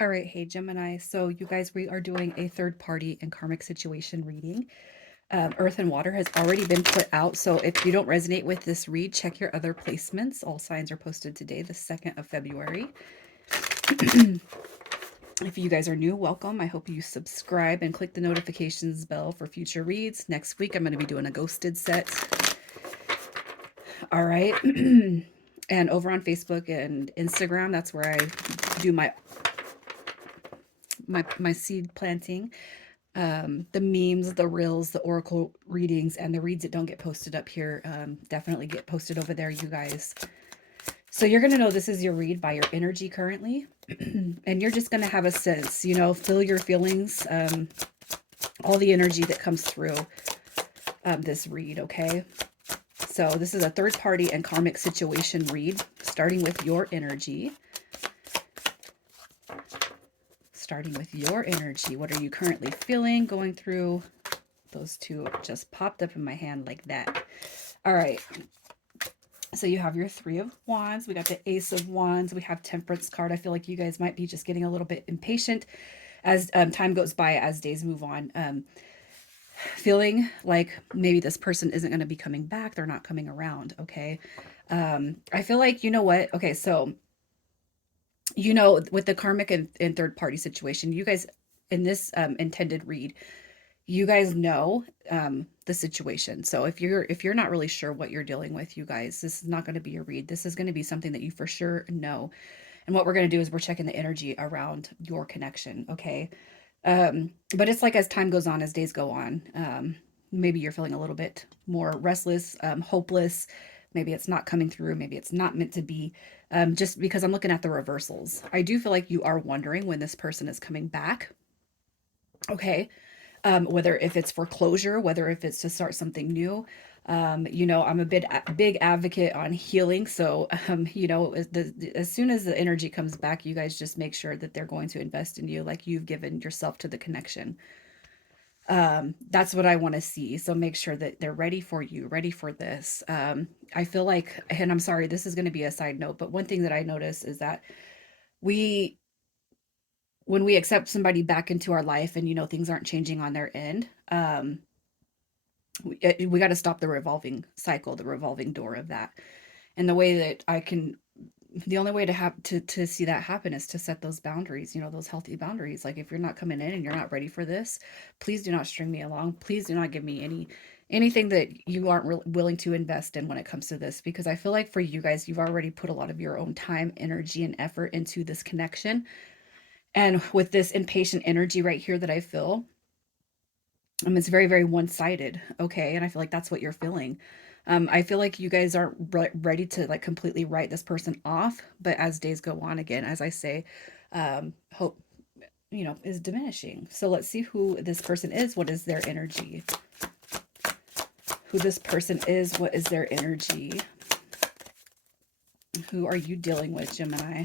All right, hey Gemini. So you guys, we are doing a third party and karmic situation reading. Earth and water has already been put out. So if you don't resonate with this read, check your other placements. All signs are posted today, the 2nd of February. If you guys are new, welcome. I hope you subscribe and click the notifications bell for future reads. Next week, I'm going to be doing a ghosted set. All right. And over on Facebook and Instagram, that's where I do my seed planting. The memes, the reels, the oracle readings, and the reads that don't get posted up here definitely get posted over there, you guys. So you're going to know this is your read by your energy currently. And you're just going to have a sense, feel your feelings, all the energy that comes through this read, okay? So this is a third party and karmic situation read, starting with your energy. Starting with your energy. What are you currently feeling, going through? Those two just popped up in my hand like that. All right. So you have your Three of Wands. We got the Ace of Wands. We have Temperance card. I feel like you guys might be just getting a little bit impatient as time goes by, as days move on. Feeling like maybe this person isn't going to be coming back. They're not coming around. Okay. I feel like, you know what? Okay. So, with the karmic and third party situation, you guys in this intended read, you guys know the situation. So if you're not really sure what you're dealing with, you guys, this is not going to be a read. This is going to be something that you for sure know. And what we're going to do is we're checking the energy around your connection. Okay. But it's like as time goes on, as days go on, maybe you're feeling a little bit more restless, hopeless. Maybe it's not coming through. Maybe it's not meant to be. Just because I'm looking at the reversals, I do feel like you are wondering when this person is coming back. Okay. Whether if it's for closure, whether if it's to start something new. I'm a big advocate on healing. So, as soon as the energy comes back, you guys just make sure that they're going to invest in you like you've given yourself to the connection. That's what I want to see. So make sure that they're ready for you, ready for this. I feel like, and I'm sorry, this is going to be a side note, but one thing that I notice is that we when we accept somebody back into our life and things aren't changing on their end, we got to stop the revolving cycle, the revolving door of that. And the only way to have to see that happen is to set those boundaries, those healthy boundaries. Like if you're not coming in and you're not ready for this, please do not string me along. Please do not give me anything that you aren't willing to invest in when it comes to this, because I feel like for you guys, you've already put a lot of your own time, energy, and effort into this connection. And with this impatient energy right here that I feel, it's very, very one-sided. Okay. And I feel like that's what you're feeling. I feel like you guys aren't ready to like completely write this person off, but as days go on, again, as I say, hope, is diminishing. So let's see who this person is. What is their energy? Who this person is, what is their energy? Who are you dealing with, Gemini?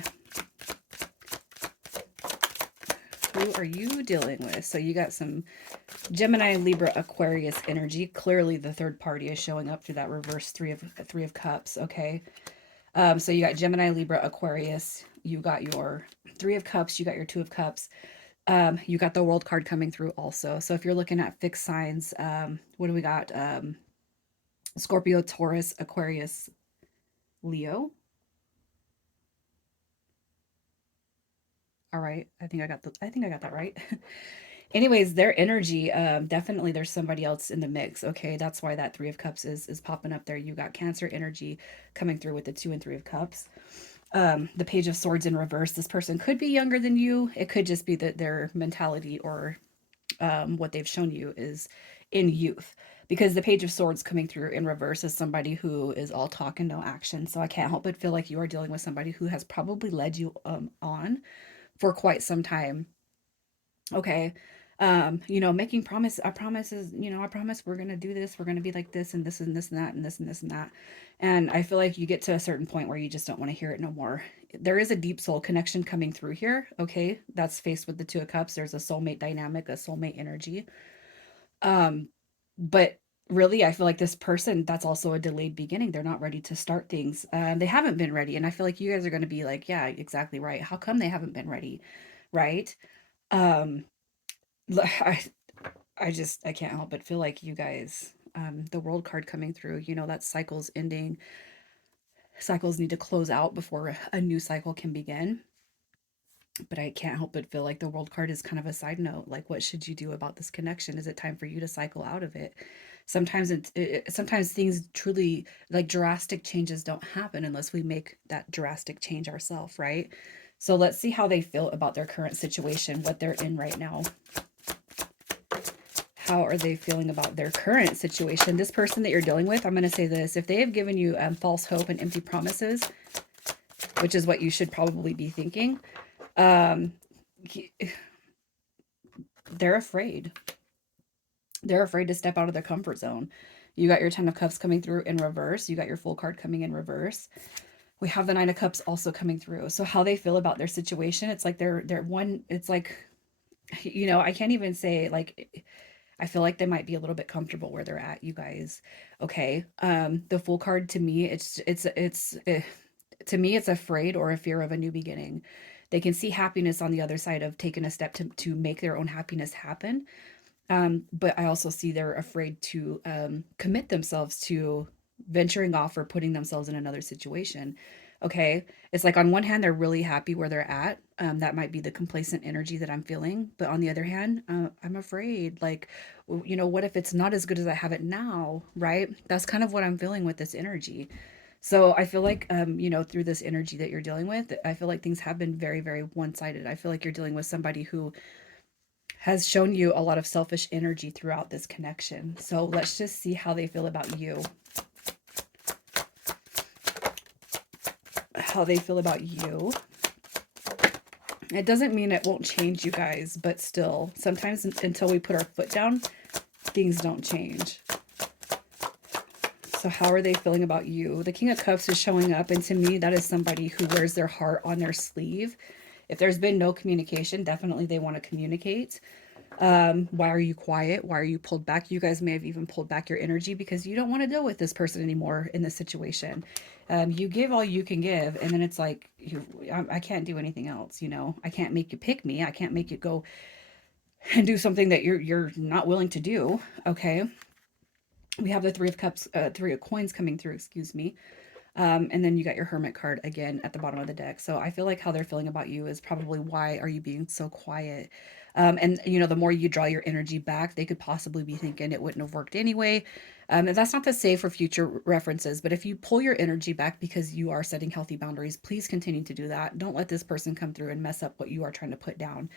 Who are you dealing with? So you got some Gemini, Libra, Aquarius energy. Clearly the third party is showing up through that reverse three of cups. Okay. So you got Gemini, Libra, Aquarius. You got your Three of Cups. You got your Two of Cups. You got the World card coming through also. So if you're looking at fixed signs, what do we got? Scorpio, Taurus, Aquarius, Leo. All right. I think I got that right. Anyways, their energy, definitely there's somebody else in the mix. Okay. That's why that Three of Cups is popping up there. You got Cancer energy coming through with the Two and Three of Cups. The Page of Swords in reverse. This person could be younger than you. It could just be that their mentality or what they've shown you is in youth. Because the Page of Swords coming through in reverse is somebody who is all talk and no action. So I can't help but feel like you are dealing with somebody who has probably led you on for quite some time. Okay. Making promises, I promise we're gonna do this, we're gonna be like this and this and this and that and this and this and that. And I feel like you get to a certain point where you just don't want to hear it no more. There is a deep soul connection coming through here. Okay. That's faced with the Two of Cups. There's a soulmate dynamic, a soulmate energy. Um, but really, I feel like this person, that's also a delayed beginning. They're not ready to start things. They haven't been ready. And I feel like you guys are going to be like, yeah, exactly right. How come they haven't been ready? right? Um, I, I can't help but feel like you guys, the world card coming through, that cycle's ending. Cycles need to close out before a new cycle can begin. But I can't help but feel like the world card is kind of a side note. Like, what should you do about this connection? Is it time for you to cycle out of it? Sometimes sometimes things truly, like, drastic changes don't happen unless we make that drastic change ourselves, right? So let's see how they feel about their current situation, what they're in right now. How are they feeling about their current situation? This person that you're dealing with, I'm going to say this: if they have given you false hope and empty promises, which is what you should probably be thinking, um, they're afraid. They're afraid to step out of their comfort zone. You got your 10 of Cups coming through in reverse. You got your Full card coming in reverse. We have the 9 of Cups also coming through. So how they feel about their situation, it's like they're one, it's like, I can't even say, like, I feel like they might be a little bit comfortable where they're at, you guys. Okay. The Fool card, to me, to me, it's afraid or a fear of a new beginning. They can see happiness on the other side of taking a step to make their own happiness happen. But I also see they're afraid to commit themselves to venturing off or putting themselves in another situation. Okay. It's like on one hand, they're really happy where they're at. That might be the complacent energy that I'm feeling. But on the other hand, I'm afraid, like, what if it's not as good as I have it now? Right. That's kind of what I'm feeling with this energy. So I feel like, through this energy that you're dealing with, I feel like things have been very, very one sided. I feel like you're dealing with somebody who has shown you a lot of selfish energy throughout this connection. So let's just see how they feel about you. How they feel about you. It doesn't mean it won't change, you guys, but still, sometimes until we put our foot down, things don't change. So how are they feeling about you? The King of Cups is showing up, and to me, that is somebody who wears their heart on their sleeve. If there's been no communication, definitely they want to communicate. Why are you quiet? Why are you pulled back? You guys may have even pulled back your energy because you don't want to deal with this person anymore in this situation. You give all you can give, and then it's like, I can't do anything else. I can't make you pick me. I can't make you go and do something that you're not willing to do. Okay. We have the Three of Cups, Three of Coins coming through. Excuse me. And then you got your Hermit card again at the bottom of the deck. So I feel like how they're feeling about you is probably, why are you being so quiet? And the more you draw your energy back, they could possibly be thinking it wouldn't have worked anyway. And that's not to say for future references, but if you pull your energy back because you are setting healthy boundaries, please continue to do that. Don't let this person come through and mess up what you are trying to put down.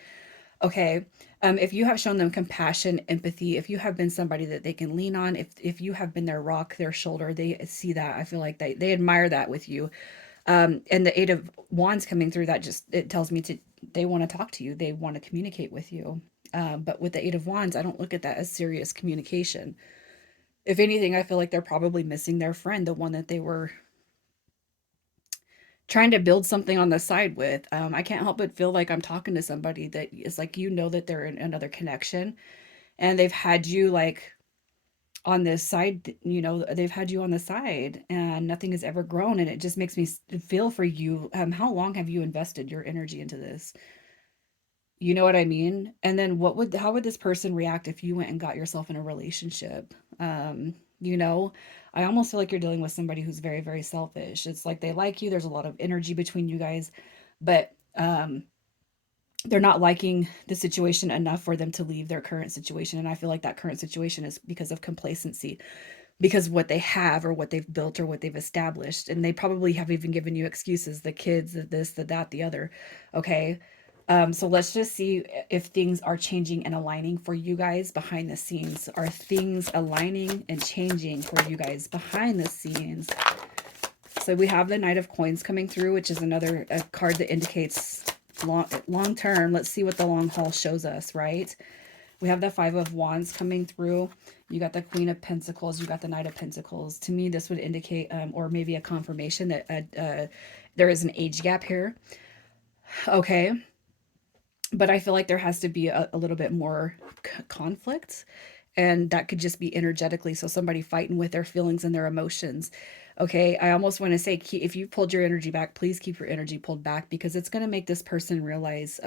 Okay. If you have shown them compassion, empathy, if you have been somebody that they can lean on, if you have been their rock, their shoulder, they see that. I feel like they admire that with you. And the 8 of Wands coming through, that just, it tells me they want to talk to you. They want to communicate with you. But with the 8 of Wands, I don't look at that as serious communication. If anything, I feel like they're probably missing their friend, the one that they were trying to build something on the side with. I can't help but feel like I'm talking to somebody that is like, that they're in another connection, and they've had you, like, on this side, they've had you on the side and nothing has ever grown. And it just makes me feel for you. How long have you invested your energy into this? You know what I mean? And then how would this person react if you went and got yourself in a relationship? You know, I almost feel like you're dealing with somebody who's very, very selfish. It's like they like you. There's a lot of energy between you guys, but they're not liking the situation enough for them to leave their current situation. And I feel like that current situation is because of complacency, because what they have or what they've built or what they've established. And they probably have even given you excuses, the kids, the this, the that, the other. Okay. So let's just see if things are changing and aligning for you guys behind the scenes. Are things aligning and changing for you guys behind the scenes? So we have the Knight of Coins coming through, which is another card that indicates long term. Let's see what the long haul shows us, right? We have the Five of Wands coming through. You got the Queen of Pentacles. You got the Knight of Pentacles. To me, this would indicate, or maybe a confirmation that there is an age gap here. Okay. But I feel like there has to be a little bit more conflict. And that could just be energetically. So somebody fighting with their feelings and their emotions. Okay, I almost want to say, if you pulled your energy back, please keep your energy pulled back, because it's going to make this person realize,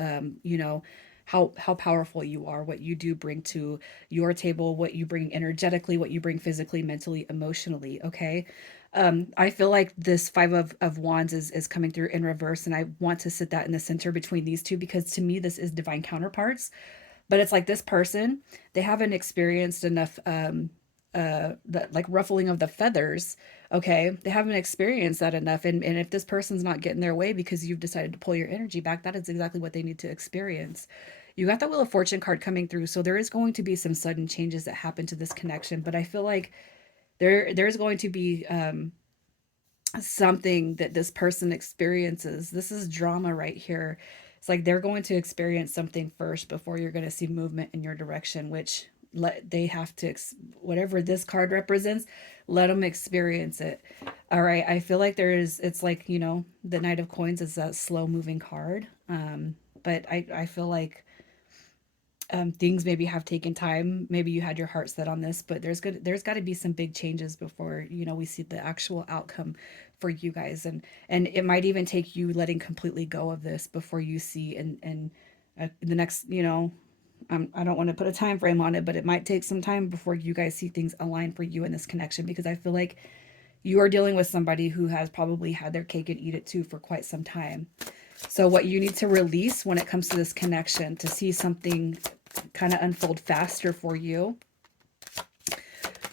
how powerful you are, what you do bring to your table, what you bring energetically, what you bring physically, mentally, emotionally. Okay, I feel like this five of wands is coming through in reverse, and I want to sit that in the center between these two, because to me this is divine counterparts. But it's like this person, they haven't experienced enough the like ruffling of the feathers. Okay, they haven't experienced that enough, and if this person's not getting their way because you've decided to pull your energy back, that is exactly what they need to experience. You got the Wheel of Fortune card coming through, so there is going to be some sudden changes that happen to this connection, but I feel like there's going to be something that this person experiences. This is drama right here. It's like they're going to experience something first before you're going to see movement in your direction, which they have to, whatever this card represents, let them experience it. All right. I feel like it's like, the Knight of Coins is a slow moving card. But I feel like things maybe have taken time. Maybe you had your heart set on this, but there's got to be some big changes before we see the actual outcome for you guys, and it might even take you letting completely go of this before you see and the next. I don't want to put a time frame on it, but it might take some time before you guys see things align for you in this connection, because I feel like you are dealing with somebody who has probably had their cake and eat it too for quite some time. So what you need to release when it comes to this connection to see something kind of unfold faster for you,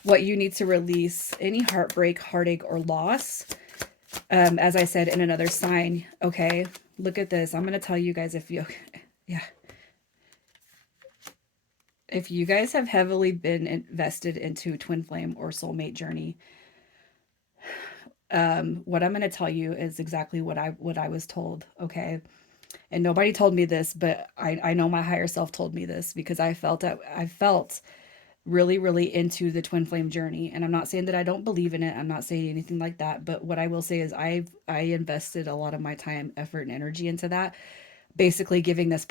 what you need to release, any heartbreak, heartache, or loss, as I said, in another sign. Okay, look at this. I'm going to tell you guys, yeah, if you guys have heavily been invested into twin flame or soulmate journey, what I'm going to tell you is exactly what I was told. Okay, and nobody told me this, but I know my higher self told me this, because I felt really, really into the twin flame journey. And I'm not saying that I don't believe in it. I'm not saying anything like that. But what I will say is I invested a lot of my time, effort, and energy into that, basically giving this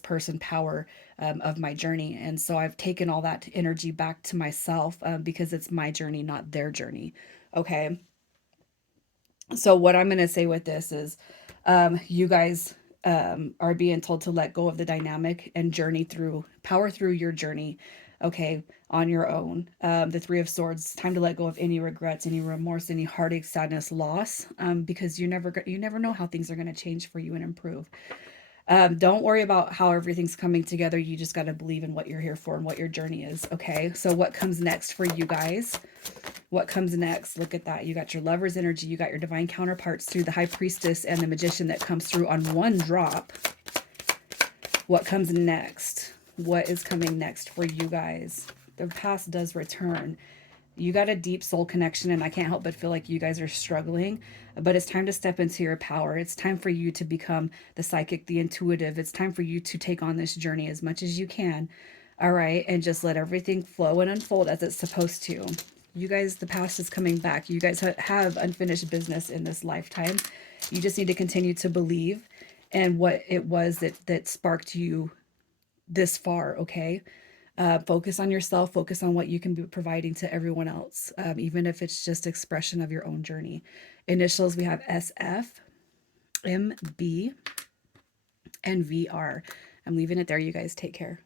person power of my journey. And so I've taken all that energy back to myself, because it's my journey, not their journey. Okay. So what I'm going to say with this is, you guys are being told to let go of the dynamic and power through your journey. Okay, on your own. The Three of Swords. Time to let go of any regrets, any remorse, any heartache, sadness, loss, because you never know how things are going to change for you and improve. Don't worry about how everything's coming together. You just got to believe in what you're here for and what your journey is. Okay, so what comes next for you guys? What comes next? Look at that. You got your Lover's energy. You got your divine counterparts through the High Priestess and the Magician that comes through on one drop. What comes next? What is coming next for you guys? The past does return. You got a deep soul connection, and I can't help but feel like you guys are struggling, but it's time to step into your power. It's time for you to become the psychic, the intuitive. It's time for you to take on this journey as much as you can. All right, and just let everything flow and unfold as it's supposed to. You guys, the past is coming back. You guys have unfinished business in this lifetime. You just need to continue to believe in what it was that sparked you this far. Okay, focus on yourself, focus on what you can be providing to everyone else, even if it's just expression of your own journey. Initials, we have SF, MB, and VR. I'm leaving it there. You guys take care.